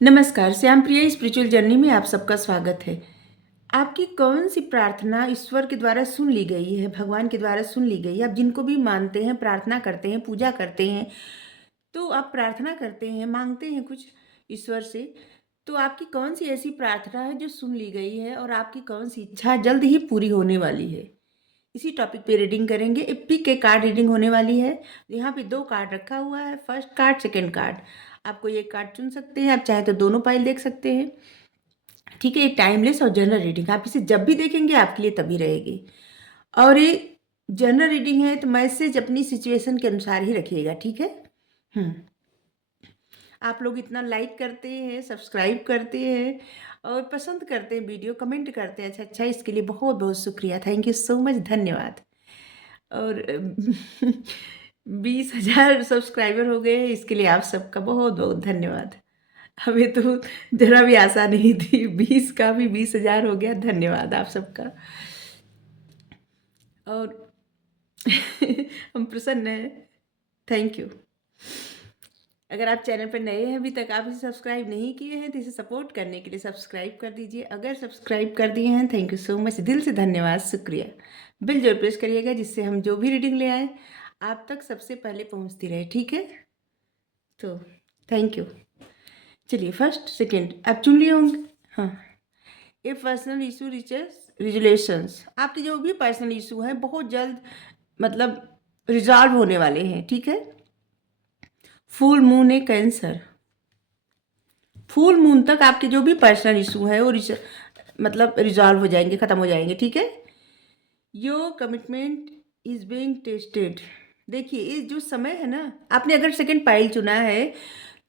नमस्कार, श्याम प्रिया spiritual journey में आप सबका स्वागत है। आपकी कौन सी प्रार्थना ईश्वर के द्वारा सुन ली गई है, भगवान के द्वारा सुन ली गई है? आप जिनको भी मानते हैं, प्रार्थना करते हैं, पूजा करते हैं, तो आप प्रार्थना करते हैं, मांगते हैं कुछ ईश्वर से, तो आपकी कौन सी ऐसी प्रार्थना है जो सुन ली गई है और आपकी कौन सी इच्छा जल्द ही पूरी होने वाली है? इसी टॉपिक पे रीडिंग करेंगे। एपी के कार्ड रीडिंग होने वाली है। यहाँ पे 2 कार्ड रखा हुआ है, फर्स्ट कार्ड, सेकंड कार्ड। आप कोई एक कार्ड चुन सकते हैं, आप चाहे तो दोनों पाइल देख सकते हैं। ठीक है, ये टाइमलेस और जनरल रीडिंग, आप इसे जब भी देखेंगे आपके लिए तभी रहेगी। और ये जनरल रीडिंग है तो मैसेज अपनी सिचुएशन के अनुसार ही रखिएगा, ठीक है? आप लोग इतना लाइक करते हैं, सब्सक्राइब करते हैं और पसंद करते हैं वीडियो, कमेंट करते हैं, अच्छा इसके लिए बहुत बहुत शुक्रिया, थैंक यू सो मच, धन्यवाद। और 20,000 सब्सक्राइबर हो गए हैं, इसके लिए आप सबका बहुत बहुत धन्यवाद। हमें तो ज़रा भी आशा नहीं थी, 20 का भी 20,000 हो गया, धन्यवाद आप सबका। और हम प्रसन्न हैं, थैंक यू। अगर आप चैनल पर नए हैं, अभी तक आप इसे सब्सक्राइब नहीं किए हैं, तो इसे सपोर्ट करने के लिए सब्सक्राइब कर दीजिए। अगर सब्सक्राइब कर दिए हैं, थैंक यू सो मच, दिल से धन्यवाद, शुक्रिया। बेल जरूर प्रेस करिएगा जिससे हम जो भी रीडिंग ले आए आप तक सबसे पहले पहुंचती रहे, ठीक है? तो थैंक यू। चलिए, फर्स्ट सेकंड आप चुन लिए होंगे। हाँ, a personal issue reaches resolutions, आपके जो भी पर्सनल इशू हैं बहुत जल्द मतलब रिजॉल्व होने वाले हैं, ठीक है? फुल मून है कैंसर, फुल मून तक आपके जो भी पर्सनल इशू है वो मतलब रिजॉल्व हो जाएंगे, खत्म हो जाएंगे, ठीक है? Your commitment is being tested. देखिए, ये जो समय है ना, आपने अगर सेकंड पाइल चुना है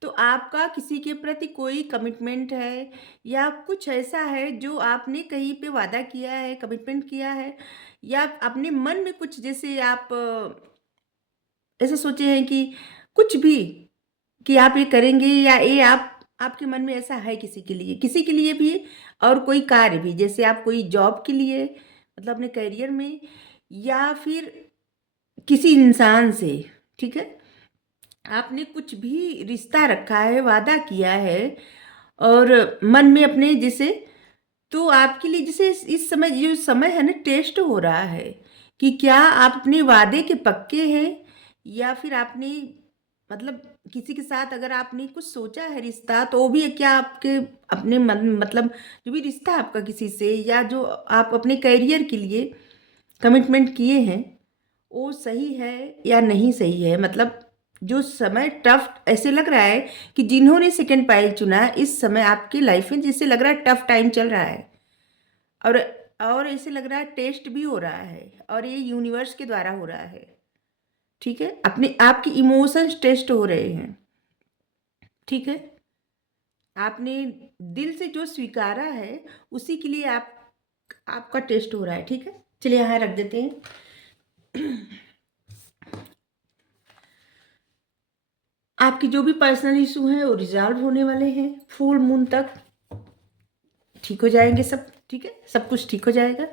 तो आपका किसी के प्रति कोई कमिटमेंट है या कुछ ऐसा है जो आपने कहीं पे वादा किया है, कमिटमेंट किया है, या अपने मन में कुछ, जैसे आप ऐसे सोचे हैं कि कुछ भी कि आप ये करेंगे, या ये आप आपके मन में ऐसा है किसी के लिए भी, और कोई कार्य भी, जैसे आप कोई जॉब के लिए मतलब अपने करियर में, या फिर किसी इंसान से, ठीक है? आपने कुछ भी रिश्ता रखा है, वादा किया है और मन में अपने, जैसे तो आपके लिए जैसे इस समय जो समय है ना, टेस्ट हो रहा है कि क्या आप अपने वादे के पक्के हैं, या फिर आपने मतलब किसी के साथ अगर आपने कुछ सोचा है रिश्ता, तो वो भी क्या आपके अपने मन मतलब जो भी रिश्ता है आपका किसी से, या जो आप अपने करियर के लिए कमिटमेंट किए हैं, वो सही है या नहीं सही है। मतलब जो समय टफ ऐसे लग रहा है कि जिन्होंने सेकंड पाइल चुना है, इस समय आपकी लाइफ में जैसे लग रहा है टफ टाइम चल रहा है, और और ऐसे लग रहा है टेस्ट भी हो रहा है, और ये यूनिवर्स के द्वारा हो रहा है, ठीक है? अपने आपकी इमोशंस टेस्ट हो रहे हैं, ठीक है? आपने दिल से जो स्वीकारा है उसी के लिए आपका टेस्ट हो रहा है, ठीक है? चलिए यहाँ रख देते हैं। आपकी जो भी पर्सनल इशू हैं वो रिजॉल्व होने वाले हैं, फुल मून तक ठीक हो जाएंगे सब, ठीक है? सब कुछ ठीक हो जाएगा।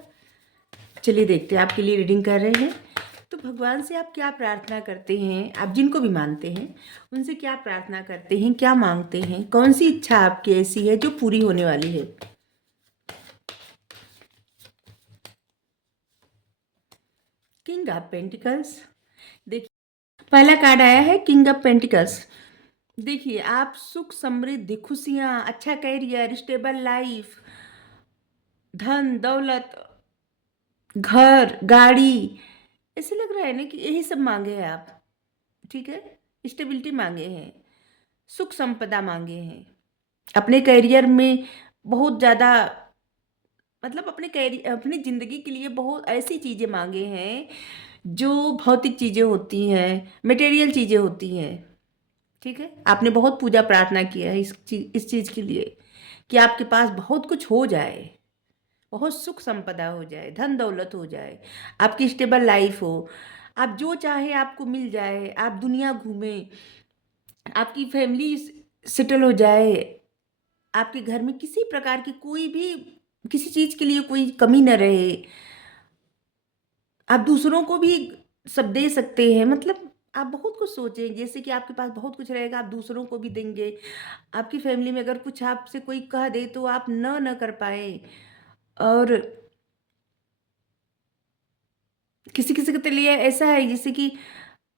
चलिए देखते हैं, आपके लिए रीडिंग कर रहे हैं। तो भगवान से आप क्या प्रार्थना करते हैं, आप जिनको भी मानते हैं उनसे क्या प्रार्थना करते हैं, क्या मांगते हैं, कौन सी इच्छा आपकी ऐसी है जो पूरी होने वाली है? किंग ऑफ पेंटिकल्स, देखिए पहला कार्ड आया है किंग ऑफ पेंटिकल्स। देखिए, आप सुख समृद्धि, खुशियाँ, अच्छा करियर, स्टेबल लाइफ, धन दौलत, घर, गाड़ी, ऐसे लग रहा है ना कि यही सब मांगे हैं आप, ठीक है? स्टेबिलिटी मांगे हैं, सुख संपदा मांगे हैं, अपने करियर में बहुत ज़्यादा मतलब अपने कैरियर, अपनी ज़िंदगी के लिए बहुत ऐसी चीज़ें मांगे हैं जो भौतिक चीज़ें होती हैं, मटेरियल चीज़ें होती हैं, ठीक है? आपने बहुत पूजा प्रार्थना किया है इस चीज़ के लिए कि आपके पास बहुत कुछ हो जाए, बहुत सुख संपदा हो जाए, धन दौलत हो जाए, आपकी स्टेबल लाइफ हो, आप जो चाहे आपको मिल जाए, आप दुनिया घूमें, आपकी फैमिली सेटल हो जाए, आपके घर में किसी प्रकार की कोई भी किसी चीज़ के लिए कोई कमी न रहे, आप दूसरों को भी सब दे सकते हैं। मतलब आप बहुत कुछ सोचें, जैसे कि आपके पास बहुत कुछ रहेगा, आप दूसरों को भी देंगे। आपकी फैमिली में अगर कुछ आपसे कोई कह दे तो आप न कर पाएँ। और किसी-किसी के लिए ऐसा है जैसे कि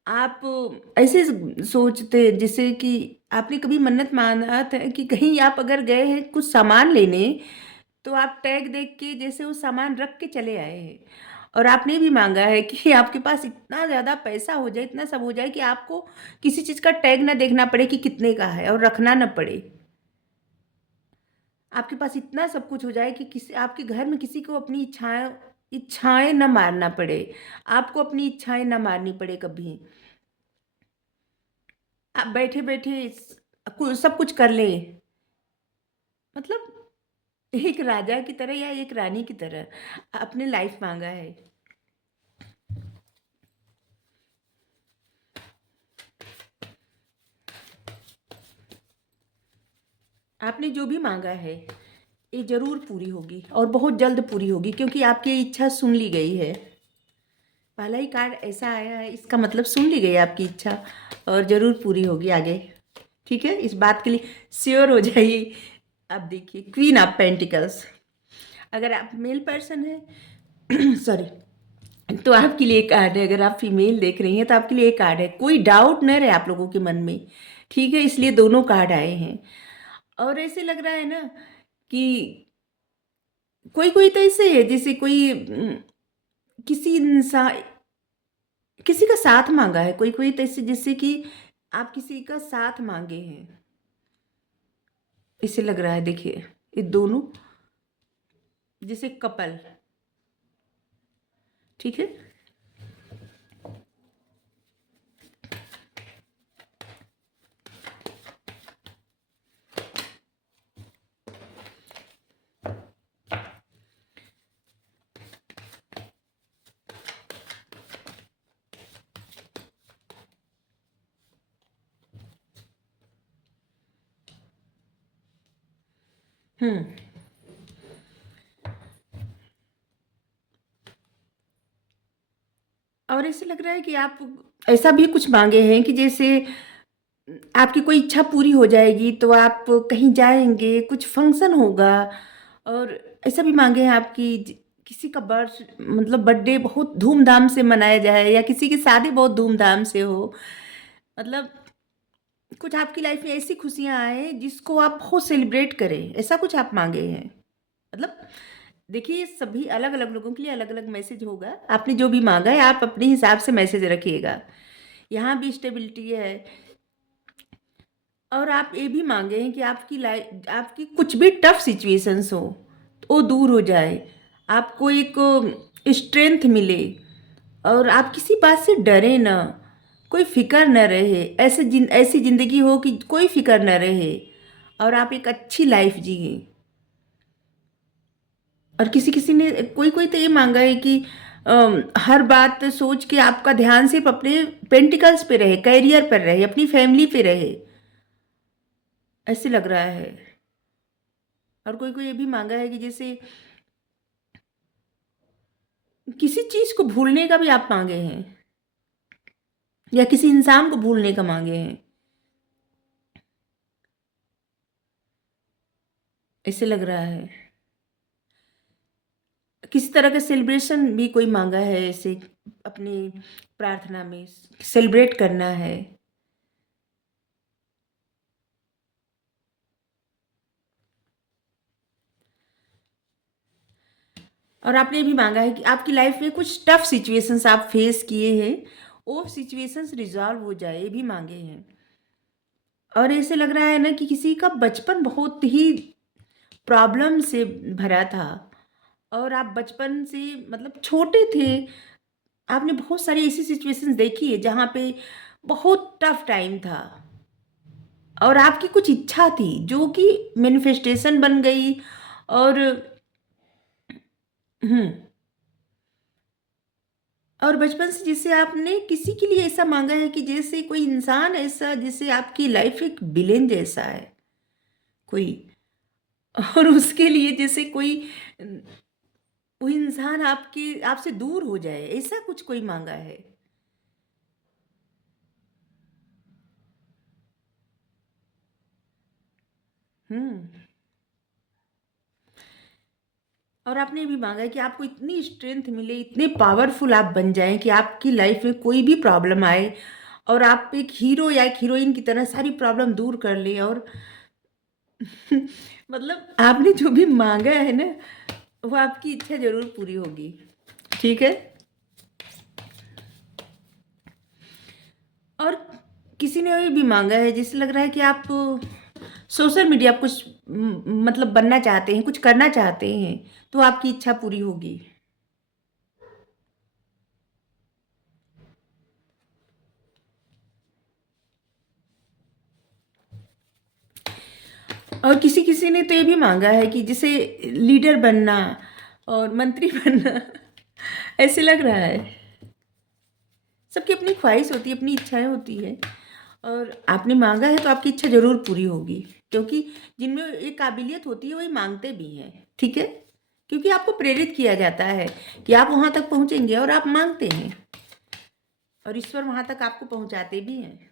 आप ऐसे सोचते हैं जैसे कि आपने कभी मन्नत माना था कि कहीं आप अगर गए हैं कुछ सामान लेने, तो आप टैग देख के जैसे वो सामान रख के चले आए हैं। और आपने भी माँगा है कि आपके पास इतना ज़्यादा पैसा हो जाए, इतना सब हो जाए कि आपको किसी चीज़ का टैग ना देखना पड़े कि कितने का है और रखना ना पड़े। आपके पास इतना सब कुछ हो जाए कि किसी आपके घर में किसी को अपनी इच्छाएँ इच्छाएँ ना मारना पड़े। आपको अपनी इच्छाएँ ना मारनी पड़े कभी। आप बैठे-बैठे सब कुछ कर लें। मतलब एक राजा की तरह या एक रानी की तरह आपने लाइफ माँगा है। आपने जो भी माँगा है, ये ज़रूर पूरी होगी और बहुत जल्द पूरी होगी क्योंकि आपकी इच्छा सुन ली गई है। पहला ही कार्ड ऐसा आया है, इसका मतलब सुन ली गई है आपकी इच्छा और ज़रूर पूरी होगी आगे। ठीक है? इस बात के लिए श्योर हो जाइए। अब देखिए क्वीन ऑफ पेंटिकल्स, अगर आप मेल पर्सन हैं सॉरी, तो आपके लिए एक कार्ड है। अगर आप फीमेल देख रही हैं तो आपके लिए एक कार्ड है। कोई डाउट न रहे आप लोगों के मन में, ठीक है? इसलिए दोनों कार्ड आए हैं। और ऐसे लग रहा है ना कि कोई-कोई तो ऐसे है जैसे कोई किसी इंसान किसी का साथ माँगा है, कोई-कोई तो ऐसे जैसे कि आप किसी का साथ माँगे हैं, ऐसे लग रहा है देखिए, ये दोनों जैसे कपल, ठीक है? हुँ। और ऐसे लग रहा है कि आप ऐसा भी कुछ माँगे हैं कि जैसे आपकी कोई इच्छा पूरी हो जाएगी तो आप कहीं जाएँगे, कुछ फंक्शन होगा और ऐसा भी माँगे हैं आपकी किसी का मतलब बर्थडे बहुत धूम-धाम से मनाया जाए या किसी की शादी बहुत धूम-धाम से हो। मतलब कुछ आपकी लाइफ़ में ऐसी खुशियाँ आएँ जिसको आप बहुत सेलिब्रेट करें, ऐसा कुछ आप माँगे हैं। मतलब देखिए सभी अलग-अलग लोगों के लिए अलग-अलग मैसेज होगा। आपने जो भी माँगा है आप अपने हिसाब से मैसेज रखिएगा। यहाँ भी स्टेबिलिटी है और आप ये भी माँगे हैं कि आपकी कुछ भी टफ़ सिचुएशंस हो, वो दूर हो जाए। आपको एक स्ट्रेंथ मिले और आप किसी बात से डरें ना, कोई फ़िक्र ना रहे। ऐसी ज़िंदगी हो कि कोई फ़िक्र ना रहे और आप एक अच्छी लाइफ़ जिएँ। और किसी-किसी ने कोई-कोई तो ये माँगा है कि हर बात सोच के आपका ध्यान सिर्फ़ अपने पेंटिकल्स पे रहे, करियर पर रहे, अपनी फैमिली पे रहे, ऐसे लग रहा है। और कोई-कोई ये भी माँगा है कि जैसे किसी चीज़ को भूलने का भी आप माँगे हैं या किसी इंसान को भूलने का माँगे हैं, ऐसे लग रहा है। किसी तरह का सेलिब्रेशन भी कोई माँगा है ऐसे अपनी प्रार्थना में, सेलिब्रेट करना है। और आपने ये भी माँगा है कि आपकी लाइफ़ में कुछ टफ़ सिचुएशंस आप फेस किए हैं, वो सिचुएशंस रिज़ॉल्व हो जाए, ये भी माँगे हैं। और ऐसे लग रहा है ना कि किसी का बचपन बहुत ही प्रॉब्लम से भरा था और आप बचपन से मतलब छोटे थे, आपने बहुत सारी ऐसी सिचुएशंस देखी है जहाँ पे बहुत टफ़ टाइम था और आपकी कुछ इच्छा थी जो कि मैनिफेस्टेशन बन गई। और हुँ। और बचपन से जैसे आपने किसी के लिए ऐसा माँगा है कि जैसे कोई इंसान ऐसा जैसे आपकी लाइफ़ एक विलेन जैसा है कोई, और उसके लिए जैसे कोई इंसान आपसे दूर हो जाए, ऐसा कुछ कोई माँगा है। हुँ। और आपने ये भी माँगा है कि आपको इतनी स्ट्रेंथ मिले, इतने पावरफुल आप बन जाएँ कि आपकी लाइफ़ में कोई भी प्रॉब्लम आए और आप एक हीरो या एक हीरोइन की तरह सारी प्रॉब्लम दूर कर लें और मतलब आपने जो भी माँगा है ना, वो आपकी इच्छा ज़रूर पूरी होगी। ठीक है? और किसी ने ये भी माँगा है जिससे लग रहा है कि आप सोशल मीडिया पे कुछ मतलब बनना चाहते हैं, कुछ करना चाहते हैं, तो आपकी इच्छा पूरी होगी। और किसी-किसी ने तो ये भी माँगा है कि जैसे लीडर बनना और मंत्री बनना ऐसे लग रहा है। सबकी अपनी ख्वाहिश होती है, अपनी इच्छाएँ होती हैं और आपने माँगा है तो आपकी इच्छा ज़रूर पूरी होगी क्योंकि जिनमें ये काबिलियत होती है वही माँगते भी हैं, ठीक है? क्योंकि आपको प्रेरित किया जाता है कि आप वहाँ तक पहुँचेंगे और आप माँगते हैं और ईश्वर वहाँ तक आपको पहुँचाते भी हैं।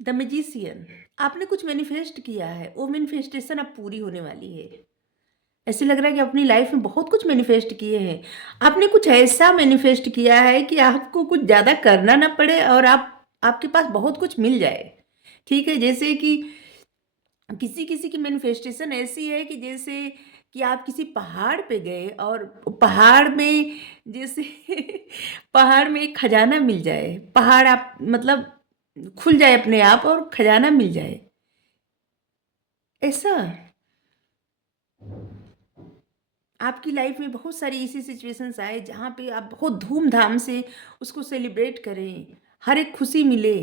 द मैजिशियन आपने कुछ मैनिफेस्ट किया है, वो मैनिफेस्टेशन अब पूरी होने वाली है। ऐसे लग रहा है कि अपनी लाइफ में बहुत कुछ मैनिफेस्ट किए हैं। आपने कुछ ऐसा मैनिफेस्ट किया है कि आपको कुछ ज़्यादा करना ना पड़े और आप आपके पास बहुत कुछ मिल जाए। ठीक है? जैसे कि किसी-किसी की मैनिफेस्टेशन ऐसी है कि जैसे कि आप किसी पहाड़ पे गए और पहाड़ में जैसे पहाड़ में एक खजाना मिल जाए। पहाड़ आप मतलब खुल जाए अपने आप और खजाना मिल जाए। ऐसा? आपकी लाइफ में बहुत सारी ऐसी सिचुएशंस आए जहाँ पे आप बहुत धूम-धाम से उसको सेलिब्रेट करें, हर एक खुशी मिले।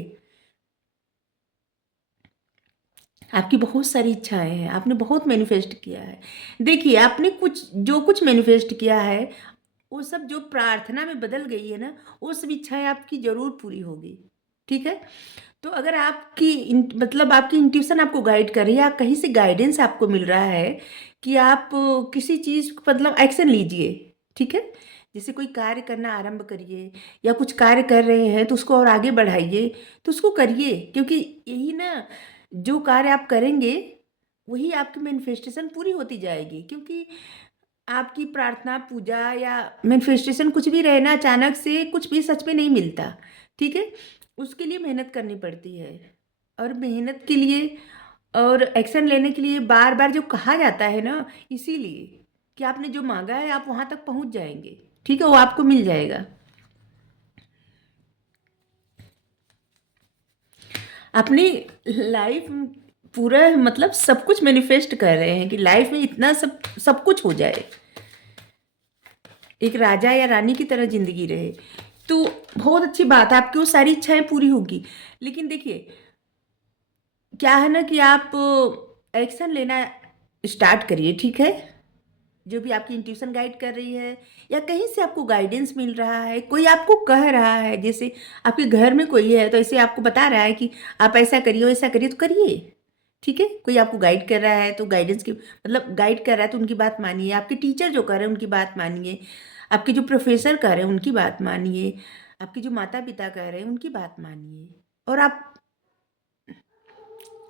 आपकी बहुत सारी इच्छाएँ हैं, आपने बहुत मैनिफेस्ट किया है। देखिए, आपने जो कुछ मैनिफेस्ट किया है, वो सब जो प्रार्थना में बदल गई है ना, वो सब इच्छाएँ आपकी ज़रूर पूरी होगी। ठीक है? तो अगर आपकी मतलब आपकी इंट्यूशन आपको गाइड कर रही है या कहीं से गाइडेंस आपको मिल रहा है कि आप किसी चीज़ को मतलब एक्शन लीजिए, ठीक है? जैसे कोई कार्य करना आरंभ करिए या कुछ कार्य कर रहे हैं तो उसको और आगे बढ़ाइए, तो उसको करिए क्योंकि यही ना जो कार्य आप करेंगे, वही आपकी मैनिफेस्टेशन पूरी होती जाएगी क्योंकि आपकी प्रार्थना, पूजा या मैनिफेस्टेशन कुछ भी रहे ना अचानक से कुछ भी सच में नहीं मिलता, ठीक है? उसके लिए मेहनत करनी पड़ती है और मेहनत के लिए और एक्शन लेने के लिए बार-बार जो कहा जाता है ना, इसीलिए कि आपने जो माँगा है आप वहाँ तक पहुँच जाएँगे, ठीक है? वो आपको मिल जाएगा। अपनी लाइफ़ पूरा मतलब सब कुछ मैनिफेस्ट कर रहे हैं कि लाइफ़ में इतना सब सब कुछ हो जाए। एक राजा या रानी की तरह ज़िंदगी रहे। तो बहुत अच्छी बात है, आपकी वो सारी इच्छाएँ पूरी होगी। लेकिन देखिए, क्या है ना कि आप एक्शन लेना स्टार्ट करिए, ठीक है? जो भी आपकी इंट्यूशन गाइड कर रही है या कहीं से आपको गाइडेंस मिल रहा है, कोई आपको कह रहा है, जैसे आपके घर में कोई है, तो ऐसे आपको बता रहा है कि आप ऐसा करिए, वैसा करिए, तो करिए, ठीक है? कोई आपको गाइड कर रहा है, तो गाइडेंस की मतलब गाइड कर रहा है, तो उनकी बात मानिए। आपके टीचर जो कर रहे हैं, उनकी बात मानिए। आपके जो प्रोफ़ेसर कह रहे हैं, उनकी बात मानिए। आपके जो माता-पिता कह रहे हैं, उनकी बात मानिए। और आप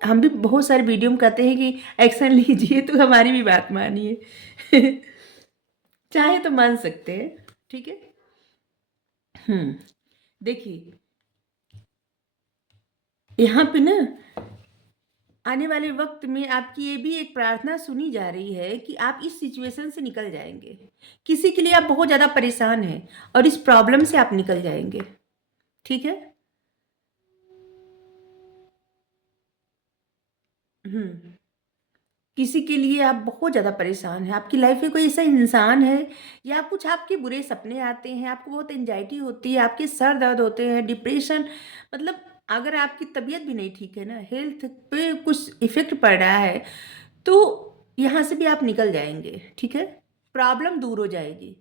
हम भी बहुत सारे वीडियो में कहते हैं कि एक्शन लीजिए, तो हमारी भी बात मानिए। चाहे तो मान सकते हैं, ठीक है? हुँ, देखिए, यहाँ पे ना आने वाले वक़्त में आपकी ये भी एक प्रार्थना सुनी जा रही है कि आप इस सिचुएशन से निकल जाएँगे। किसी के लिए आप बहुत ज़्यादा परेशान हैं और इस प्रॉब्लम से आप निकल जाएँगे, ठीक है? हुँ, किसी के लिए आप बहुत ज़्यादा परेशान हैं, आपकी लाइफ़ में कोई ऐसा इंसान है या कुछ आपके बुरे सपने आते हैं, आपको बहुत एंग्ज़ायटी होती है, आपके सर दर्द होते हैं, डिप्रेशन मतलब अगर आपकी तबीयत भी नहीं ठीक है ना, हेल्थ पे कुछ इफ़ेक्ट पड़ रहा है, तो यहाँ से भी आप निकल जाएँगे, ठीक है? प्रॉब्लम दूर हो जाएगी,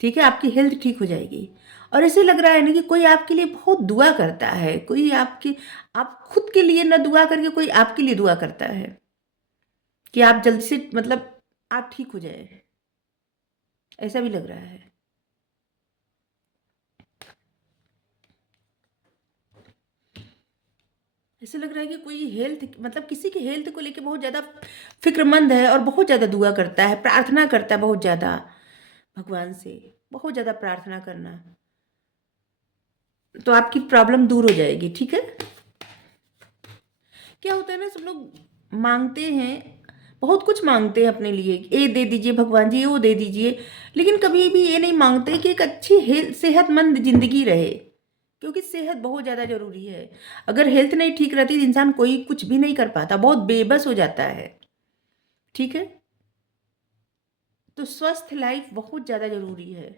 ठीक है? आपकी हेल्थ ठीक हो जाएगी और ऐसे लग रहा है ना कि कोई आपके लिए बहुत दुआ करता है, कोई आपकी आप खुद के लिए ना दुआ करके कोई आपके लिए दुआ करता है कि आप जल्दी से मतलब आप ठीक हो जाएँ, ऐसा भी लग रहा है। ऐसा लग रहा है कि कोई हेल्थ मतलब किसी की हेल्थ को लेके बहुत ज़्यादा फ़िक्रमंद है और बहुत ज़्यादा दुआ करता है, प्रार्थना करता है बहुत ज़्यादा भगवान से, बहुत ज़्यादा प्रार्थना करना, तो आपकी प्रॉब्लम दूर हो जाएगी, ठीक है? क्या होता है ना, सब लोग माँगते हैं, बहुत कुछ माँगते हैं अपने लिए, ये दे दीजिए भगवान जी, वो दे दीजिए, लेकिन कभी भी ये नहीं माँगते कि एक अच्छी सेहतमंद ज़िंदगी रहे, क्योंकि सेहत बहुत ज़्यादा ज़रूरी है। अगर हेल्थ नहीं ठीक रहती तो इंसान कोई कुछ भी नहीं कर पाता, बहुत बेबस हो जाता है, ठीक है? तो स्वस्थ लाइफ बहुत ज़्यादा ज़रूरी है।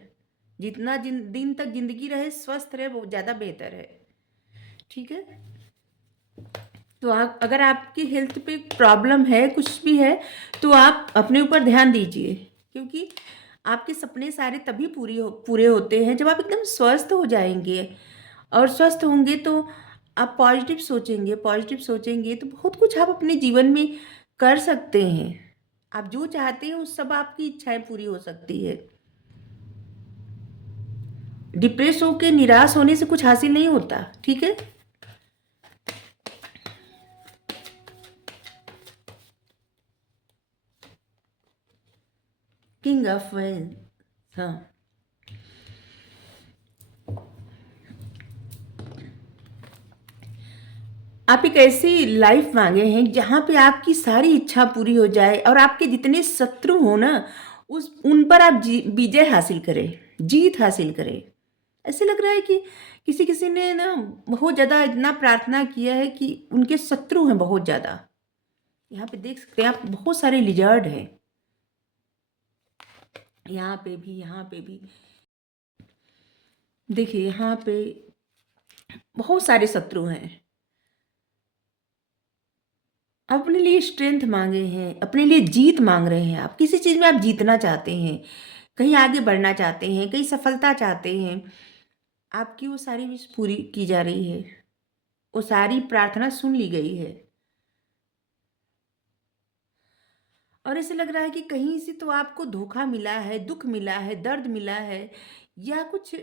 जितना दिन तक ज़िंदगी रहे, स्वस्थ रहे, वो ज़्यादा बेहतर है, ठीक है? तो आप अगर आपकी हेल्थ पे प्रॉब्लम है, कुछ भी है, तो आप अपने ऊपर ध्यान दीजिए, क्योंकि आपके सपने सारे तभी पूरे होते हैं जब आप एकदम स्वस्थ हो जाएँगे, और स्वस्थ होंगे तो आप पॉजिटिव सोचेंगे तो बहुत कुछ आप अपने जीवन में कर सकते हैं। आप जो चाहते हैं, वो सब आपकी इच्छाएँ पूरी हो सकती है। डिप्रेस होके, निराश होने से कुछ हासिल नहीं होता, ठीक है? किंग ऑफ वाइन्स, हाँ। आप एक ऐसी लाइफ मांगे हैं जहाँ पे आपकी सारी इच्छा पूरी हो जाए और आपके जितने शत्रु हो ना, उस उन पर आप विजय हासिल करें, जीत हासिल करें। ऐसे लग रहा है कि किसी किसी ने ना बहुत ज़्यादा इतना प्रार्थना किया है कि उनके शत्रु हैं बहुत ज़्यादा। यहाँ पे देख सकते हैं आप, बहुत सारे लिजर्ड हैं, यहाँ पे भी, यहाँ पे भी। देखिए यहाँ पे बहुत सारे शत्रु हैं। आप अपने लिए स्ट्रेंथ मांगे हैं, अपने लिए जीत मांग रहे हैं, आप किसी चीज़ में आप जीतना चाहते हैं, कहीं आगे बढ़ना चाहते हैं, कहीं सफलता चाहते हैं, आपकी वो सारी विश पूरी की जा रही है, वो सारी प्रार्थना सुन ली गई है। और ऐसे लग रहा है कि कहीं से तो आपको धोखा मिला है, दुख मिला है, दर्द मिला है, या कुछ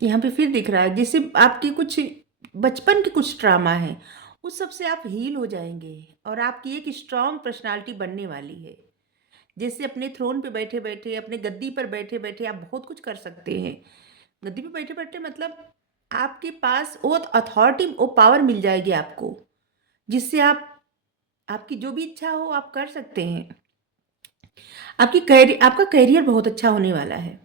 यहाँ पे फिर दिख रहा है जैसे आपकी कुछ बचपन के कुछ ट्रामा है, उस सब से आप हील हो जाएंगे और आपकी एक स्ट्रांग पर्सनालिटी बनने वाली है। जैसे अपने थ्रोन पे बैठे बैठे, अपने गद्दी पर बैठे बैठे आप बहुत कुछ कर सकते हैं। गद्दी पे बैठे बैठे मतलब आपके पास वो अथॉरिटी, वो पावर मिल जाएगी आपको, जिससे आप आपकी जो भी इच्छा हो आप कर सकते हैं। आपका करियर बहुत अच्छा होने वाला है।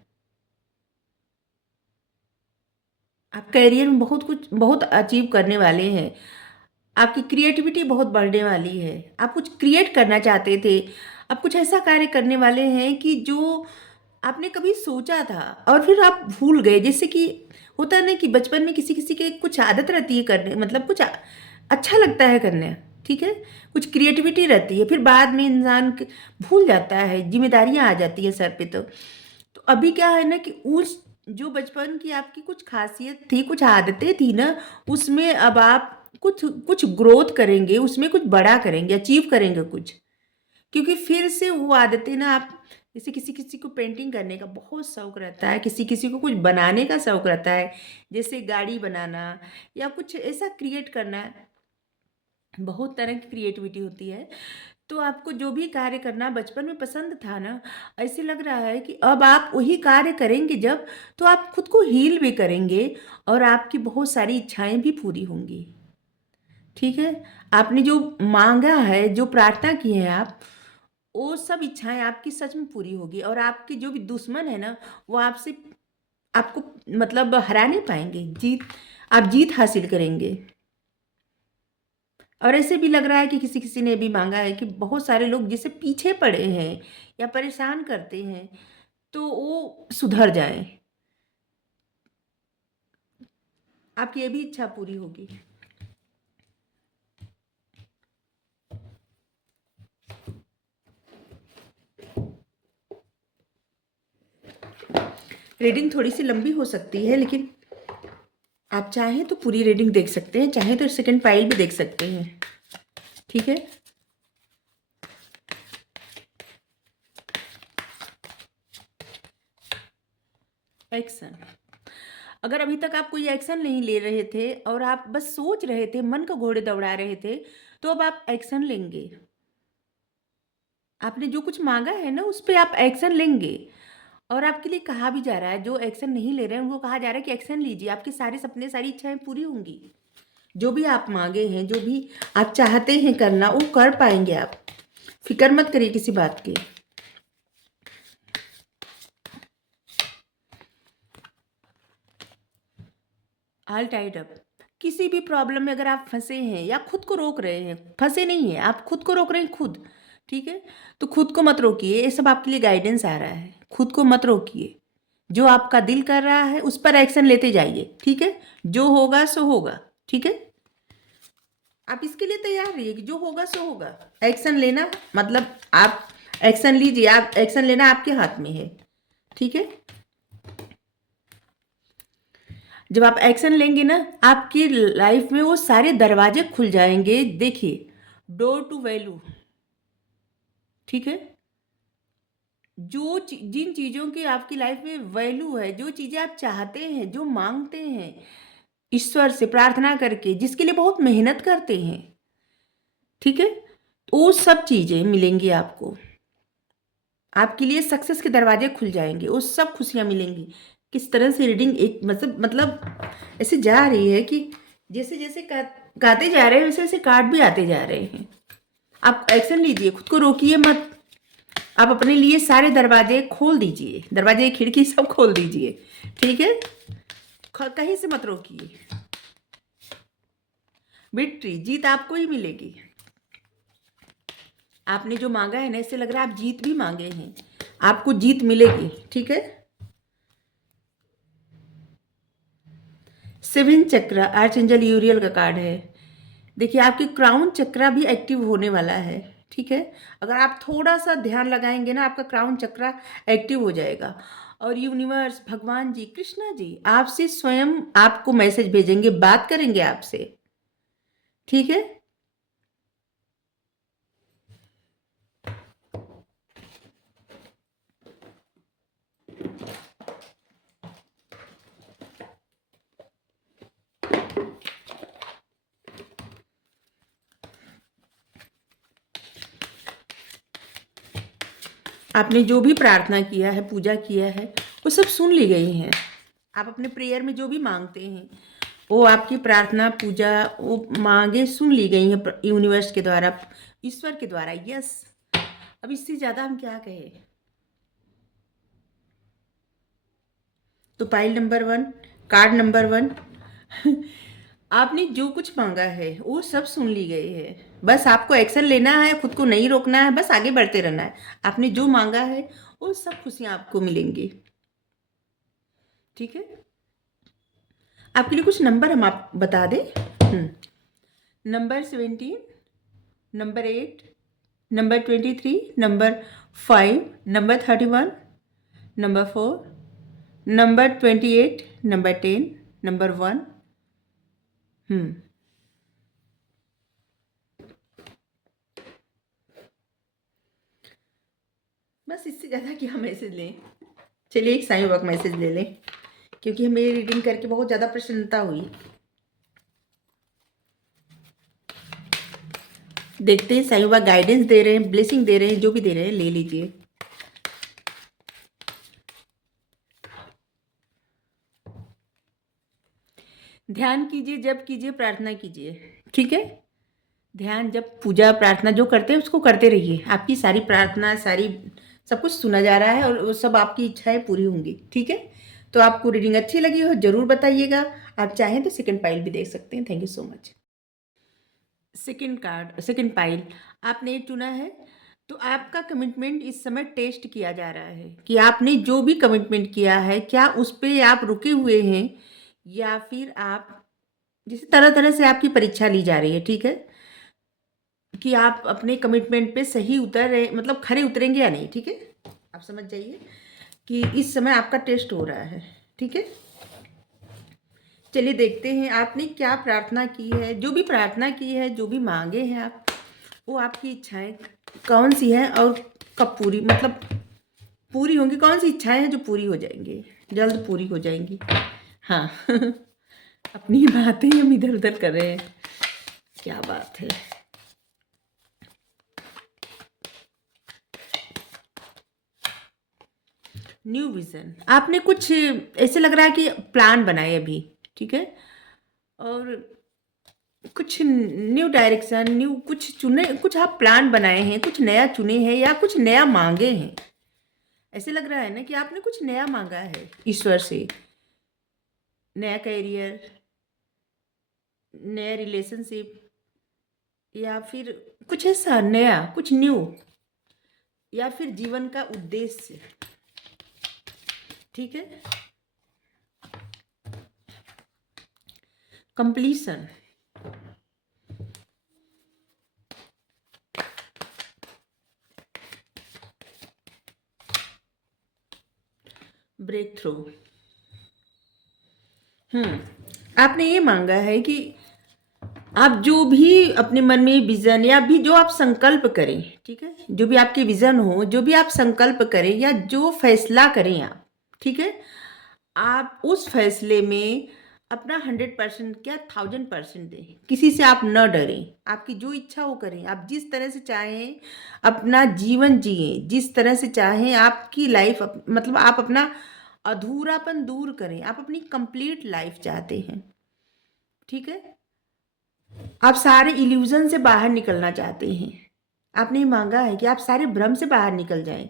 आप करियर में बहुत कुछ बहुत अचीव करने वाले हैं। आपकी क्रिएटिविटी बहुत बढ़ने वाली है। आप कुछ क्रिएट करना चाहते थे। आप कुछ ऐसा कार्य करने वाले हैं कि जो आपने कभी सोचा था और फिर आप भूल गए। जैसे कि होता है ना कि बचपन में किसी-किसी के कुछ आदत रहती है करने, मतलब कुछ अच्छा लगता है करने, ठीक है? कुछ क्रिएटिविटी रहती है, फिर बाद में इंसान भूल जाता है, ज़िम्मेदारियाँ आ जाती हैं सर पे तो। तो अभी क्या है ना कि उस जो बचपन की आपकी कुछ ख़ासियत थी, कुछ आदतें थी ना, उसमें अब आप कुछ कुछ ग्रोथ करेंगे, उसमें कुछ बड़ा करेंगे, अचीव करेंगे कुछ। क्योंकि फिर से वो आदतें ना आप, जैसे किसी-किसी को पेंटिंग करने का बहुत शौक रहता है, किसी-किसी को कुछ बनाने का शौक रहता है, जैसे गाड़ी बनाना या कुछ ऐसा क्रिएट करना, बहुत तरह की क्रिएटिविटी होती है। तो आपको जो भी कार्य करना बचपन में पसंद था ना, ऐसे लग रहा है कि अब आप वही कार्य करेंगे जब, तो आप खुद को हील भी करेंगे और आपकी बहुत सारी इच्छाएँ भी पूरी होंगी, ठीक है? आपने जो माँगा है, जो प्रार्थना की है आप, वो सब इच्छाएँ आपकी सच में पूरी होगी और आपके जो भी दुश्मन है ना, वो आपसे आपको मतलब हरा नहीं पाएँगे। आप जीत हासिल करेंगे। और ऐसे भी लग रहा है कि किसी-किसी ने भी माँगा है कि बहुत सारे लोग जिससे पीछे पड़े हैं या परेशान करते हैं, तो वो सुधर जाएँ। आपकी ये भी इच्छा पूरी होगी। रीडिंग थोड़ी-सी लंबी हो सकती है, लेकिन आप चाहें तो पूरी रीडिंग देख सकते हैं, चाहें तो सेकंड फाइल भी देख सकते हैं, ठीक है? एक्शन। अगर अभी तक आप कोई एक्शन नहीं ले रहे थे और आप बस सोच रहे थे, मन को घोड़े दौड़ा रहे थे, तो अब आप एक्शन लेंगे। आपने जो कुछ माँगा है ना, उस पे आप एक्शन लेंगे। और आपके लिए कहा भी जा रहा है, जो एक्शन नहीं ले रहे हैं, उनको कहा जा रहा है कि एक्शन लीजिए, आपके सारे सपने, सारी इच्छाएँ पूरी होंगी। जो भी आप माँगे हैं, जो भी आप चाहते हैं करना, वो कर पाएँगे आप। फ़िक्र मत करिए किसी बात की। All tied up. किसी भी प्रॉब्लम में अगर आप फँसे हैं या खुद को रोक रहे हैं, फँसे नहीं हैं, आप खुद को रोक रहे हैं खुद, ठीक है? तो खुद को मत रोकिए, ये सब आपके लिए गाइडेंस आ रहा है। खुद को मत रोकिए। जो आपका दिल कर रहा है, उस पर एक्शन लेते जाइए, ठीक है? जो होगा सो होगा, ठीक है? आप इसके लिए तैयार रहिए कि जो होगा सो होगा। एक्शन लेना मतलब आप एक्शन लीजिए, आप एक्शन लेना आपके हाथ में है, ठीक है? जब आप एक्शन लेंगे ना, आपकी लाइफ में वो सारे दरवाजे खुल जाएंगे। देखिए, डोर टू वैल्यू, ठीक है? जिन चीज़ों की आपकी लाइफ में वैल्यू है, जो चीज़ें आप चाहते हैं, जो मांगते हैं ईश्वर से प्रार्थना करके, जिसके लिए बहुत मेहनत करते हैं, ठीक है? तो वो सब चीज़ें मिलेंगी आपको। आपके लिए सक्सेस के दरवाजे खुल जाएंगे, वो सब खुशियाँ मिलेंगी। किस तरह से रीडिंग एक मतलब ऐसे जा रही है कि जैसे जैसे गाते जा रहे हैं, वैसे वैसे कार्ड भी आते जा रहे हैं। आप एक्शन लीजिए, खुद को रोकिए मत। आप अपने लिए सारे दरवाजे खोल दीजिए, दरवाजे खिड़की सब खोल दीजिए, ठीक है? कहीं से मत रोकिए। विक्ट्री, जीत आपको ही मिलेगी। आपने जो मांगा है ना, इससे लग रहा है आप जीत भी मांगे हैं, आपको जीत मिलेगी, ठीक है? 7 चक्र आर्चएंजल यूरियल का कार्ड है। देखिए, आपकी क्राउन चक्रा भी एक्टिव होने वाला है, ठीक है? अगर आप थोड़ा सा ध्यान लगाएंगे ना, आपका क्राउन चक्रा एक्टिव हो जाएगा। और यूनिवर्स, भगवान जी, कृष्णा जी आपसे स्वयं आपको मैसेज भेजेंगे, बात करेंगे आपसे, ठीक है? आपने जो भी प्रार्थना किया है, पूजा किया है, वो सब सुन ली गई हैं। आप अपने प्रेयर में जो भी मांगते हैं, वो आपकी प्रार्थना, पूजा, वो मांगे सुन ली गई हैं यूनिवर्स के द्वारा, ईश्वर के द्वारा। यस, अब इससे ज़्यादा हम क्या कहें? तो पाइल नंबर 1, कार्ड नंबर 1 आपने जो कुछ मांगा है वो सब सुन ली गई है। बस आपको एक्शन लेना है, खुद को नहीं रोकना है, बस आगे बढ़ते रहना है। आपने जो मांगा है वो सब खुशियाँ आपको मिलेंगी, ठीक है? आपके लिए कुछ नंबर हम आप बता दें। Number 17, number 8, number 23, number 5, number 31, number 4, number 28, number 10, number 1। बस इससे ज़्यादा क्या मैसेज लें? चलिए एक साईं बाबा का मैसेज ले लें, क्योंकि हमें रीडिंग करके बहुत ज़्यादा प्रसन्नता हुई। देखते हैं साईं बाबा गाइडेंस दे रहे हैं, ब्लेसिंग दे रहे हैं, जो भी दे रहे हैं ले लीजिए। ध्यान कीजिए, जप कीजिए, प्रार्थना कीजिए, ठीक है? ध्यान, जप, पूजा, प्रार्थना जो करते हैं उसको करते रहिए। आपकी सारी प्रार्थना, सारी सब कुछ सुना जा रहा है और वो सब आपकी इच्छाएं पूरी होंगी, ठीक है? तो आपको रीडिंग अच्छी लगी हो ज़रूर बताइएगा। आप चाहें तो सेकंड पाइल भी देख सकते हैं। Thank you so much. Second card, second pile आपने चुना है। तो आपका कमिटमेंट इस समय टेस्ट किया जा रहा है कि आपने जो भी कमिटमेंट किया है, क्या उस पे आप रुके हुए हैं या फिर आप, जैसे तरह तरह से आपकी परीक्षा ली जा रही है, ठीक है? कि आप अपने कमिटमेंट पे सही उतर रहे, मतलब खरे उतरेंगे या नहीं, ठीक है? आप समझ जाइए कि इस समय आपका टेस्ट हो रहा है, ठीक है? चलिए देखते हैं आपने क्या प्रार्थना की है। जो भी प्रार्थना की है, जो भी मांगे हैं आप, वो आपकी इच्छाएं कौन सी हैं और कब पूरी, मतलब पूरी होंगी? कौन सी इच्छाएं हैं जो पूरी हो जाएंगी, जल्द पूरी हो जाएंगी? हाँ अपनी बातें हम इधर उधर कर रहे हैं, क्या बात है। न्यू विजन, आपने कुछ ऐसे लग रहा है कि प्लान बनाए अभी, ठीक है, और कुछ न्यू डायरेक्शन, न्यू कुछ चुने, कुछ आप प्लान बनाए हैं, कुछ नया चुने हैं या कुछ नया मांगे हैं। ऐसे लग रहा है ना कि आपने कुछ नया मांगा है ईश्वर से, नया करियर, नया रिलेशनशिप, या फिर कुछ ऐसा नया, कुछ न्यू, या फिर जीवन का उद्देश्य, ठीक है, कंप्लीशन। Break through. आपने ये मांगा है कि आप जो भी अपने मन में विजन या भी जो आप संकल्प करें, ठीक है, जो भी आपके विजन हो, जो भी आप संकल्प करें या जो फैसला करें आप, ठीक है, आप उस फैसले में अपना 100% क्या 1000% दें। किसी से आप न डरें, आपकी जो इच्छा वो करें, आप जिस तरह से चाहें अपना जीवन जिए, जिस तरह से चाहें आपकी लाइफ, मतलब आप अपना अधूरापन दूर करें, आप अपनी कंप्लीट लाइफ चाहते हैं, ठीक है, आप सारे इल्यूजन से बाहर निकलना चाहते हैं। आपने मांगा है कि आप सारे भ्रम से बाहर निकल जाएं।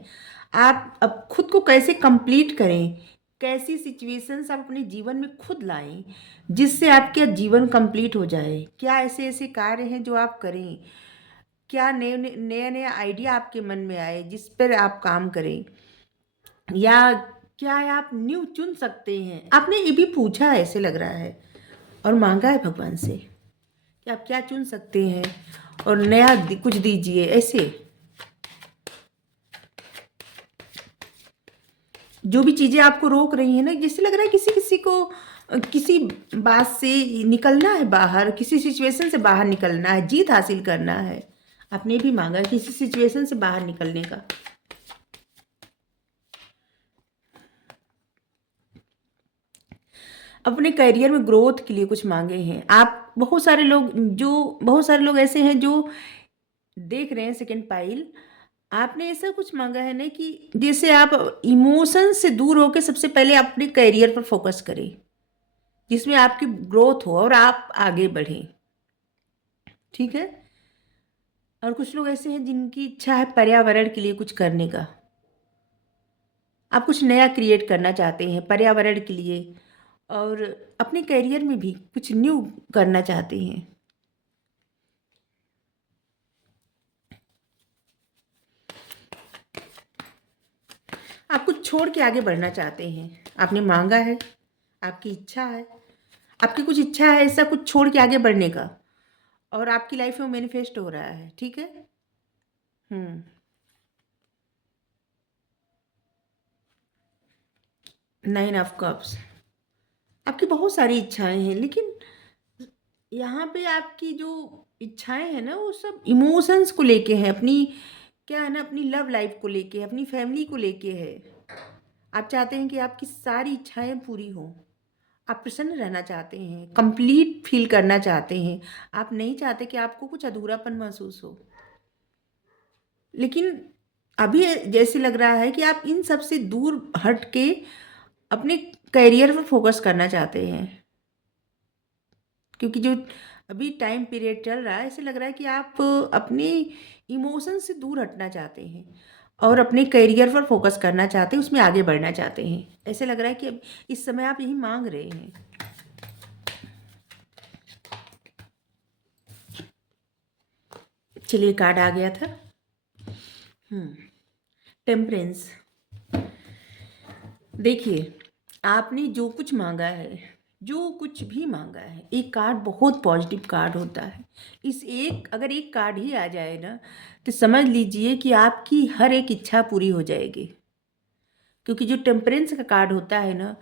आप अब खुद को कैसे कंप्लीट करें, कैसी सिचुएशंस आप अपने जीवन में खुद लाएं जिससे आपका जीवन कंप्लीट हो जाए। क्या ऐसे ऐसे कार्य हैं जो आप करें, क्या नए नए नए आइडिया आपके मन में आए जिस पर आप काम करें, या क्या आप न्यू चुन सकते हैं। आपने ये भी पूछा है ऐसे लग रहा है, और मांगा है भगवान से कि आप क्या चुन सकते हैं और नया कुछ दीजिए। ऐसे जो भी चीज़ें आपको रोक रही हैं ना, जैसे लग रहा है किसी किसी को किसी बात से निकलना है बाहर, किसी सिचुएशन से बाहर निकलना है, जीत हासिल करना है। आपने भी मांगा है किसी सिचुएशन से बाहर निकलने का। अपने करियर में ग्रोथ के लिए कुछ मांगे हैं आप। बहुत सारे लोग ऐसे हैं जो देख रहे हैं सेकंड पाइल। आपने ऐसा कुछ मांगा है ना कि जैसे आप इमोशन से दूर होकर सबसे पहले अपने करियर पर फोकस करें, जिसमें आपकी ग्रोथ हो और आप आगे बढ़ें, ठीक है। और कुछ लोग ऐसे हैं जिनकी इच्छा है पर्यावरण के लिए कुछ करने का। आप कुछ नया क्रिएट करना चाहते हैं पर्यावरण के लिए, और अपने करियर में भी कुछ न्यू करना चाहते हैं। आप कुछ छोड़ के आगे बढ़ना चाहते हैं। आपने मांगा है, आपकी इच्छा है, आपकी कुछ इच्छा है ऐसा कुछ छोड़ के आगे बढ़ने का, और आपकी लाइफ में मैनिफेस्ट हो रहा है, ठीक है। हम्म 9 ऑफ कप्स। आपकी बहुत सारी इच्छाएं हैं, लेकिन यहाँ पे आपकी जो इच्छाएं हैं ना वो सब इमोशंस को लेके हैं, अपनी क्या है ना, अपनी लव लाइफ को लेके, अपनी फैमिली को लेके है। आप चाहते हैं कि आपकी सारी इच्छाएं पूरी हों, आप प्रसन्न रहना चाहते हैं, कंप्लीट फील करना चाहते हैं। आप नहीं चाहते कि आपको कुछ अधूरापन महसूस हो। लेकिन अभी जैसे लग रहा है कि आप इन सब से दूर हट के अपने करियर पर फोकस करना चाहते हैं, क्योंकि जो अभी टाइम पीरियड चल रहा है ऐसे लग रहा है कि आप अपने इमोशन से दूर हटना चाहते हैं और अपने करियर पर फोकस करना चाहते हैं, उसमें आगे बढ़ना चाहते हैं। ऐसे लग रहा है कि अब इस समय आप यही मांग रहे हैं। चलिए कार्ड आ गया था। टेम्परेंस। देखिए, आपने जो कुछ मांगा है, जो कुछ भी मांगा है, एक कार्ड बहुत पॉजिटिव कार्ड होता है। इस एक अगर एक कार्ड ही आ जाए ना तो समझ लीजिए कि आपकी हर एक इच्छा पूरी हो जाएगी। क्योंकि जो टेम्परेंस का कार्ड होता है ना,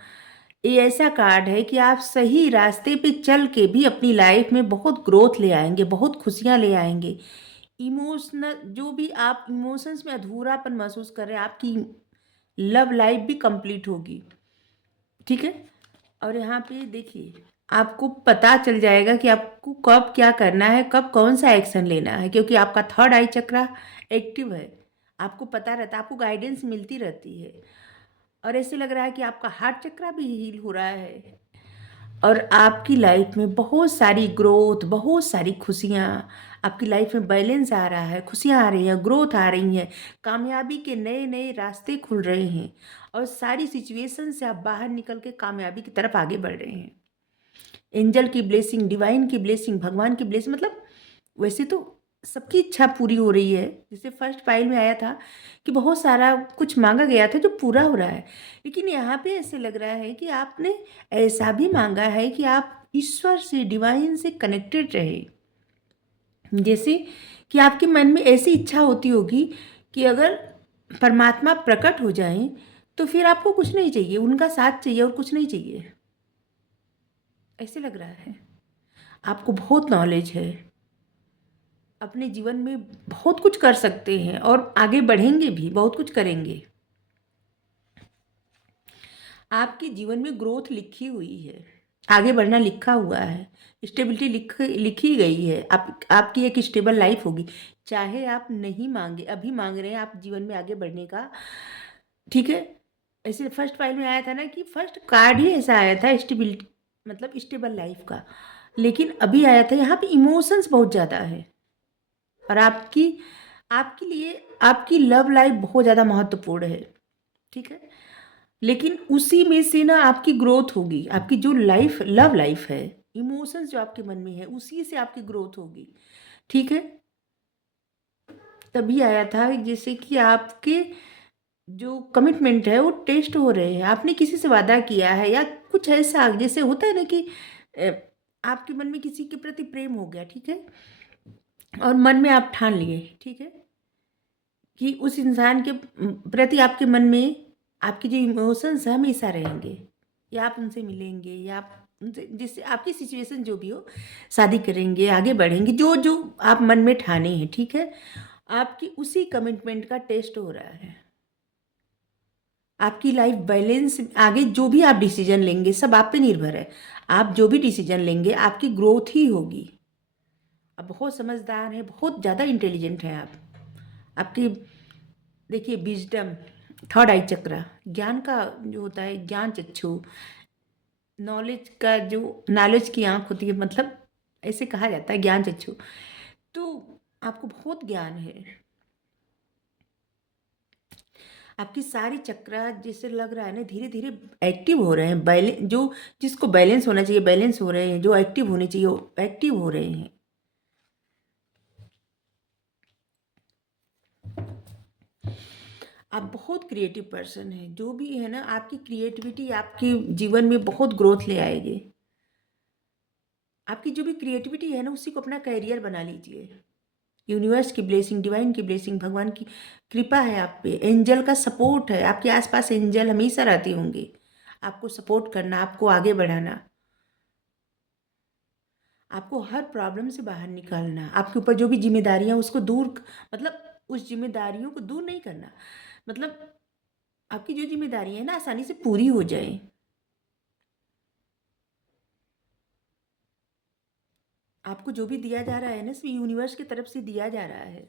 ये ऐसा कार्ड है कि आप सही रास्ते पे चल के भी अपनी लाइफ में बहुत ग्रोथ ले आएंगे, बहुत खुशियाँ ले आएंगे। इमोशनल जो भी आप इमोशंस में अधूरापन महसूस कर रहे हैं, आपकी लव लाइफ भी कंप्लीट होगी, ठीक है। और यहाँ पे देखिए, आपको पता चल जाएगा कि आपको कब क्या करना है, कब कौन सा एक्शन लेना है, क्योंकि आपका थर्ड आई चक्रा एक्टिव है। आपको पता रहता है, आपको गाइडेंस मिलती रहती है। और ऐसे लग रहा है कि आपका हार्ट चक्रा भी हील हो रहा है। और आपकी लाइफ में बहुत सारी ग्रोथ, बहुत सारी खुशियाँ, आपकी लाइफ में बैलेंस आ रहा है, खुशियाँ आ रही हैं, ग्रोथ आ रही हैं, कामयाबी के नए नए रास्ते खुल रहे हैं, और सारी सिचुएशन से आप बाहर निकल के कामयाबी की तरफ आगे बढ़ रहे हैं। एंजल की ब्लेसिंग, डिवाइन की ब्लेसिंग, भगवान की ब्लेसिंग, मतलब वैसे तो सबकी इच्छा पूरी हो रही है। जैसे फर्स्ट फाइल में आया था कि बहुत सारा कुछ मांगा गया था जो पूरा हो रहा है, लेकिन यहाँ पे ऐसे लग रहा है कि आपने ऐसा भी मांगा है कि आप ईश्वर से, डिवाइन से कनेक्टेड रहे। जैसे कि आपके मन में ऐसी इच्छा होती होगी कि अगर परमात्मा प्रकट हो जाएं तो फिर आपको कुछ नहीं चाहिए, उनका साथ चाहिए और कुछ नहीं चाहिए। ऐसे लग रहा है आपको बहुत नॉलेज है, अपने जीवन में बहुत कुछ कर सकते हैं और आगे बढ़ेंगे भी, बहुत कुछ करेंगे। आपके जीवन में ग्रोथ लिखी हुई है, आगे बढ़ना लिखा हुआ है, स्टेबिलिटी लिखी गई है। आपकी एक स्टेबल लाइफ होगी, चाहे आप नहीं मांगे, अभी मांग रहे हैं आप जीवन में आगे बढ़ने का, ठीक है। ऐसे फर्स्ट फाइल में आया था ना कि फर्स्ट कार्ड ही ऐसा आया था, स्टेबिलिटी मतलब स्टेबल लाइफ का, लेकिन अभी आया था यहाँ पे इमोशंस बहुत ज़्यादा है। और आपकी आपके लिए आपकी लव लाइफ बहुत ज़्यादा महत्वपूर्ण है, ठीक है। लेकिन उसी में से ना आपकी ग्रोथ होगी, आपकी जो लाइफ लव लाइफ है, इमोशंस जो आपके मन में है, उसी से आपकी ग्रोथ होगी, ठीक है। तभी आया था जैसे कि आपके जो कमिटमेंट है वो टेस्ट हो रहे हैं। आपने किसी से वादा किया है या कुछ ऐसा, जैसे होता है ना कि अ, आपके मन में किसी के प्रति प्रेम हो गया, ठीक है, और मन में आप ठान लिए, ठीक है, कि उस इंसान के प्रति आपके मन में आपके जो इमोशंस हैं हमेशा रहेंगे, या आप उनसे मिलेंगे, या आप उनसे, जिससे आपकी सिचुएशन जो भी हो, शादी करेंगे, आगे बढ़ेंगे, जो जो आप मन में ठाने हैं, ठीक है। आपकी उसी कमिटमेंट का टेस्ट हो रहा है। आपकी लाइफ बैलेंस, आगे जो भी आप डिसीजन लेंगे सब आप पे निर्भर है। आप जो भी डिसीजन लेंगे आपकी ग्रोथ ही होगी। आप बहुत समझदार हैं, बहुत ज़्यादा इंटेलिजेंट हैं आप। आपकी देखिए विजडम, थर्ड आई चक्र, ज्ञान का जो होता है, ज्ञान चक्षु, नॉलेज का जो, नॉलेज की आँख होती है, मतलब ऐसे कहा जाता है ज्ञान चक्षु। तो आपको बहुत ज्ञान है। आपकी सारी चक्र जैसे लग रहा है ना धीरे धीरे एक्टिव हो रहे हैं, बैलेंस जो, जिसको बैलेंस होना चाहिए बैलेंस हो रहे हैं, जो एक्टिव होने चाहिए वो एक्टिव हो रहे हैं। आप बहुत क्रिएटिव पर्सन हैं, जो भी है ना, आपकी क्रिएटिविटी आपके जीवन में बहुत ग्रोथ ले आएगी। आपकी जो भी क्रिएटिविटी है ना उसी को अपना करियर बना लीजिए। यूनिवर्स की ब्लेसिंग, डिवाइन की ब्लेसिंग, भगवान की कृपा है आप पे, एंजल का सपोर्ट है, आपके आसपास एंजल हमेशा रहते होंगे, आपको सपोर्ट करना, आपको आगे बढ़ाना, आपको हर प्रॉब्लम से बाहर निकालना, आपके ऊपर जो भी जिम्मेदारियां उसको दूर, मतलब उस जिम्मेदारियों को दूर नहीं करना, मतलब आपकी जो जिम्मेदारियां हैं ना आसानी से पूरी हो जाए। आपको जो भी दिया जा रहा है ना सिर्फ यूनिवर्स की तरफ से दिया जा रहा है,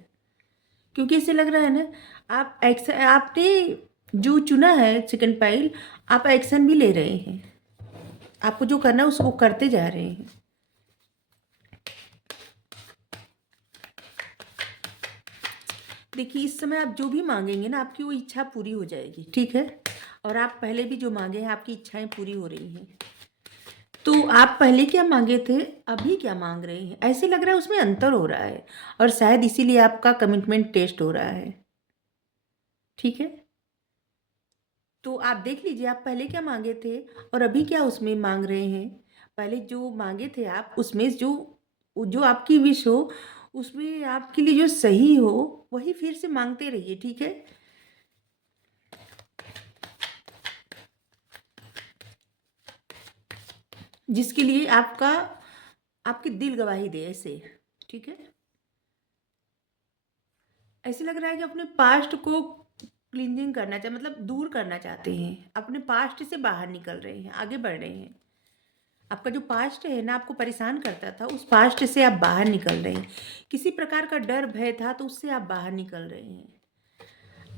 क्योंकि इससे लग रहा है ना आप एक्शन, आपने जो चुना है सेकंड पाइल, आप एक्शन भी ले रहे हैं, आपको जो करना है उसको करते जा रहे हैं। देखिए इस समय आप जो भी मांगेंगे ना आपकी वो इच्छा पूरी हो जाएगी, ठीक है। और आप पहले भी जो मांगे हैं आपकी इच्छाएं पूरी हो रही हैं। तो आप पहले क्या मांगे थे, अभी क्या मांग रहे हैं, ऐसे लग रहा है उसमें अंतर हो रहा है, और शायद इसीलिए आपका कमिटमेंट टेस्ट हो रहा है, ठीक है। तो आप देख लीजिए आप पहले क्या मांगे थे और अभी क्या उसमें मांग रहे हैं। पहले जो मांगे थे आप उसमें जो जो आपकी विश हो, उसमें आपके लिए जो सही हो वही फिर से मांगते रहिए, ठीक है। जिसके लिए आपका, आपकी दिल गवाही दे ऐसे, ठीक है। ऐसे लग रहा है कि अपने पास्ट को क्लींजिंग करना चाह मतलब दूर करना चाहते हैं, अपने पास्ट से बाहर निकल रहे हैं, आगे बढ़ रहे हैं। आपका जो पास्ट है ना, आपको परेशान करता था, उस पास्ट से आप बाहर निकल रहे हैं। किसी प्रकार का डर भय था तो उससे आप बाहर निकल रहे हैं।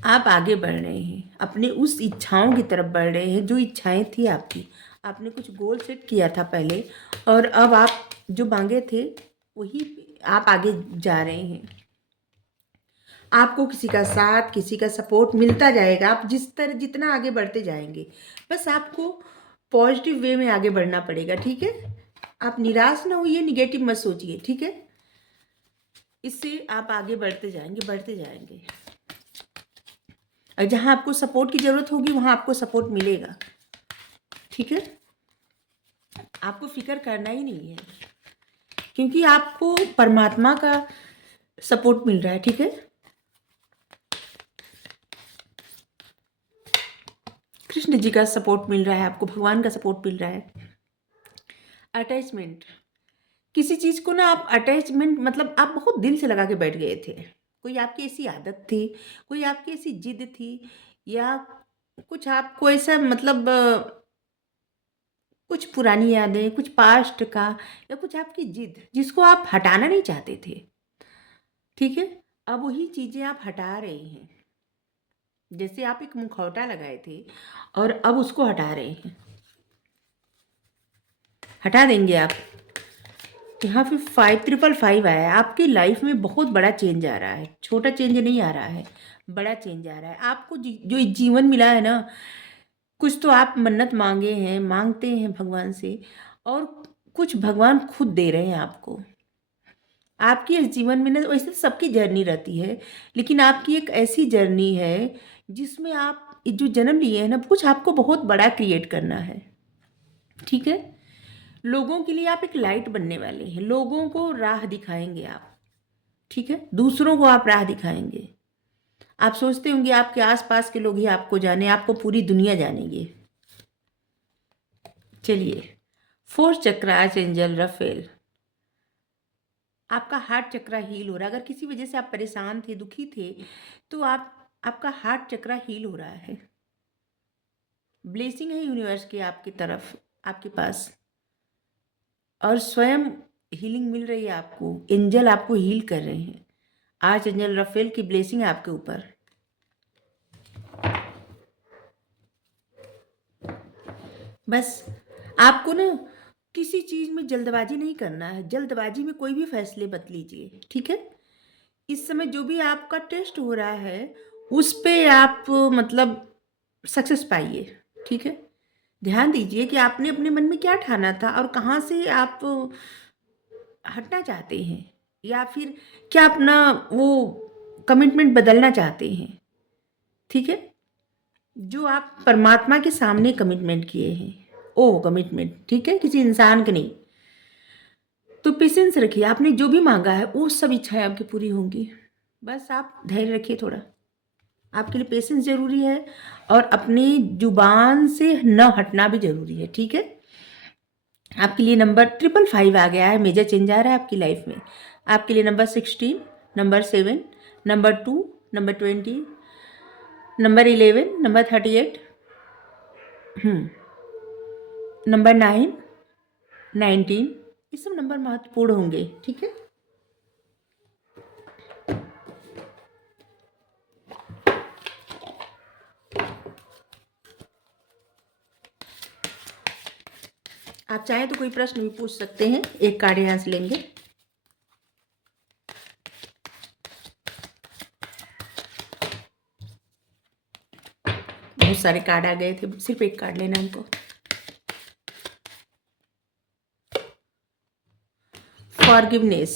आप आगे बढ़ रहे हैं, अपने उस इच्छाओं की तरफ बढ़ रहे हैं जो इच्छाएं थी आपकी। आपने कुछ गोल सेट किया था पहले, और अब आप जो मांगे थे वही आप आगे जा रहे हैं। आपको किसी का साथ, किसी का सपोर्ट मिलता जाएगा। आप जितना आगे बढ़ते जाएंगे, बस आपको पॉजिटिव वे में आगे बढ़ना पड़ेगा, ठीक है। आप निराश ना होइए, निगेटिव मत सोचिए, ठीक है। इससे आप आगे बढ़ते जाएंगे, बढ़ते जाएंगे। और जहाँ आपको सपोर्ट की ज़रूरत होगी वहाँ आपको सपोर्ट मिलेगा, ठीक है। आपको फिक्र करना ही नहीं है, क्योंकि आपको परमात्मा का सपोर्ट मिल रहा है, ठीक है। कृष्ण जी का सपोर्ट मिल रहा है आपको, भगवान का सपोर्ट मिल रहा है। अटैचमेंट, किसी चीज़ को ना आप अटैचमेंट मतलब आप बहुत दिल से लगा के बैठ गए थे। कोई आपकी ऐसी आदत थी, कोई आपकी ऐसी जिद थी, या कुछ आपको ऐसा मतलब कुछ पुरानी यादें, कुछ पास्ट का, या कुछ आपकी जिद जिसको आप हटाना नहीं चाहते थे, ठीक है। अब वही चीज़ें आप हटा रहे हैं। जैसे आप एक मुखौटा लगाए थे और अब उसको हटा रहे हैं, हटा देंगे आप। यहाँ पे 5555 आया है। आपकी लाइफ में बहुत बड़ा चेंज आ रहा है, छोटा चेंज नहीं आ रहा है, बड़ा चेंज आ रहा है। आपको जो जीवन मिला है ना, कुछ तो आप मन्नत मांगे हैं, मांगते हैं भगवान से, और कुछ भगवान खुद दे रहे हैं आपको। आपकी इस जीवन में ना, वैसे तो सबकी जर्नी रहती है, लेकिन आपकी एक ऐसी जर्नी है जिसमें आप जो जन्म लिए हैं ना, कुछ आपको बहुत बड़ा क्रिएट करना है, ठीक है। लोगों के लिए आप एक लाइट बनने वाले हैं, लोगों को राह दिखाएंगे आप, ठीक है। दूसरों को आप राह दिखाएंगे। आप सोचते होंगे आपके आसपास के लोग ही आपको जाने, आपको पूरी दुनिया जानेगी। चलिए, फोर्थ चक्र आर्चएंजल रफेल, आपका हार्ट चक्र हील हो रहा है। अगर किसी वजह से आप परेशान थे, दुखी थे, तो आपका हार्ट चक्र हील हो रहा है। ब्लेसिंग है यूनिवर्स की आपकी तरफ, आपके पास, और स्वयं हीलिंग मिल रही है आपको। एंजल आपको हील कर रहे हैं। आज एंजल रफेल की ब्लेसिंग है आपके ऊपर। बस आपको ना किसी चीज़ में जल्दबाजी नहीं करना है। जल्दबाजी में कोई भी फैसले मत लीजिए, ठीक है। इस समय जो भी आपका टेस्ट हो रहा है उस पे आप मतलब सक्सेस पाइए, ठीक है। ध्यान दीजिए कि आपने अपने मन में क्या ठाना था और कहाँ से आप हटना चाहते हैं, या फिर क्या अपना वो कमिटमेंट बदलना चाहते हैं, ठीक है। जो आप परमात्मा के सामने कमिटमेंट किए हैं, ओ कमिटमेंट, ठीक है, किसी इंसान के नहीं। तो पेशेंस रखिए, आपने जो भी मांगा है वो सब इच्छाएं आपकी पूरी होंगी। बस आप धैर्य रखिए थोड़ा। आपके लिए पेशेंस ज़रूरी है, और अपनी जुबान से न हटना भी ज़रूरी है, ठीक है। आपके लिए नंबर 555 आ गया है, मेजर चेंज आ रहा है आपकी लाइफ में। आपके लिए number 16, number 7, number 2, number 20, number 11, number 38, number 9, 19, ये सब नंबर महत्वपूर्ण होंगे, ठीक है। आप चाहें तो कोई प्रश्न भी पूछ सकते हैं, एक कार्ड यहाँ से लेंगे। बहुत सारे कार्ड आ गए थे, सिर्फ एक कार्ड लेना हमको। फॉरगिवनेस,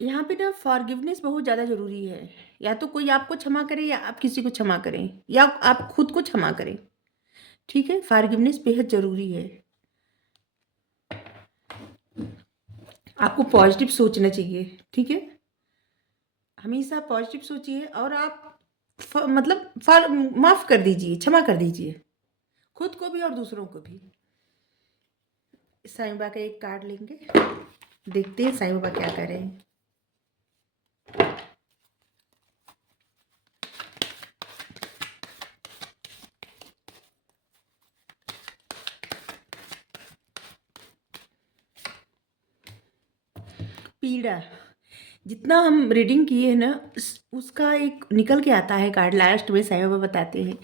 यहाँ पे ना फॉरगिवनेस बहुत ज़्यादा ज़रूरी है। या तो कोई आपको क्षमा करे, या आप किसी को क्षमा करें, या आप खुद को क्षमा करें, ठीक है। फॉरगिवनेस बेहद ज़रूरी है। आपको पॉजिटिव सोचना चाहिए, ठीक है। हमेशा पॉजिटिव सोचिए, और आप माफ़ कर दीजिए, क्षमा कर दीजिए, खुद को भी और दूसरों को भी। साईं बाबा का एक कार्ड लेंगे, देखते हैं साईं बाबा क्या कर रहे हैं। पीड़ा, जितना हम रीडिंग किए हैं ना उसका एक निकल के आता है कार्ड लास्ट में। साईं बाबा बताते हैं,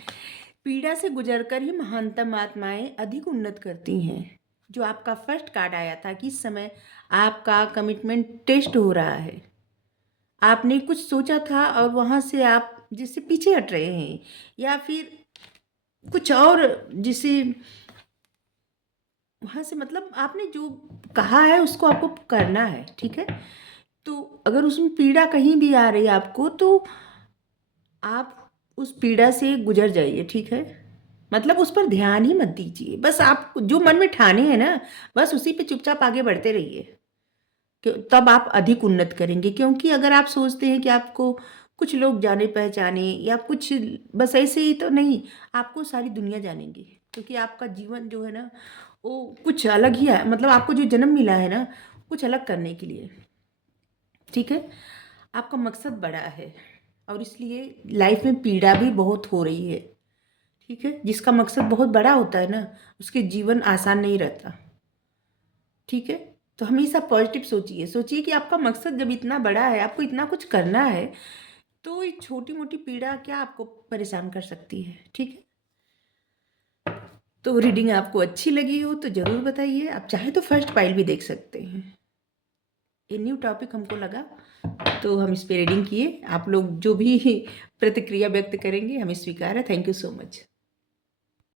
पीड़ा से गुजरकर ही महानतम आत्माएं अधिक उन्नत करती हैं। जो आपका फर्स्ट कार्ड आया था कि इस समय आपका कमिटमेंट टेस्ट हो रहा है। आपने कुछ सोचा था और वहाँ से आप जिससे पीछे हट रहे हैं, या फिर कुछ और जिसे वहाँ से मतलब आपने जो कहा है उसको आपको करना है, ठीक है। तो अगर उसमें पीड़ा कहीं भी आ रही है आपको, तो आप उस पीड़ा से गुजर जाइए, ठीक है। मतलब उस पर ध्यान ही मत दीजिए, बस आप जो मन में ठाने हैं ना, बस उसी पे चुपचाप आगे बढ़ते रहिए। तब आप अधिक उन्नत करेंगे। क्योंकि अगर आप सोचते हैं कि आपको कुछ लोग जाने पहचाने या कुछ, बस ऐसे ही तो नहीं, आपको सारी दुनिया जानेगी। क्योंकि आपका जीवन जो है ना वो कुछ अलग ही है, मतलब आपको जो जन्म मिला है ना कुछ अलग करने के लिए, ठीक है। आपका मकसद बड़ा है और इसलिए लाइफ में पीड़ा भी बहुत हो रही है, ठीक है। जिसका मकसद बहुत बड़ा होता है ना उसके जीवन आसान नहीं रहता, ठीक है। तो हमेशा पॉजिटिव सोचिए, सोचिए कि आपका मकसद जब इतना बड़ा है, आपको इतना कुछ करना है, तो ये छोटी मोटी पीड़ा क्या आपको परेशान कर सकती है, ठीक है। तो रीडिंग आपको अच्छी लगी हो तो ज़रूर बताइए। आप चाहे तो फर्स्ट पाइल भी देख सकते हैं। ये न्यू टॉपिक हमको लगा तो हम इस पे रीडिंग किए। आप लोग जो भी प्रतिक्रिया व्यक्त करेंगे हमें स्वीकार है। Thank you so much.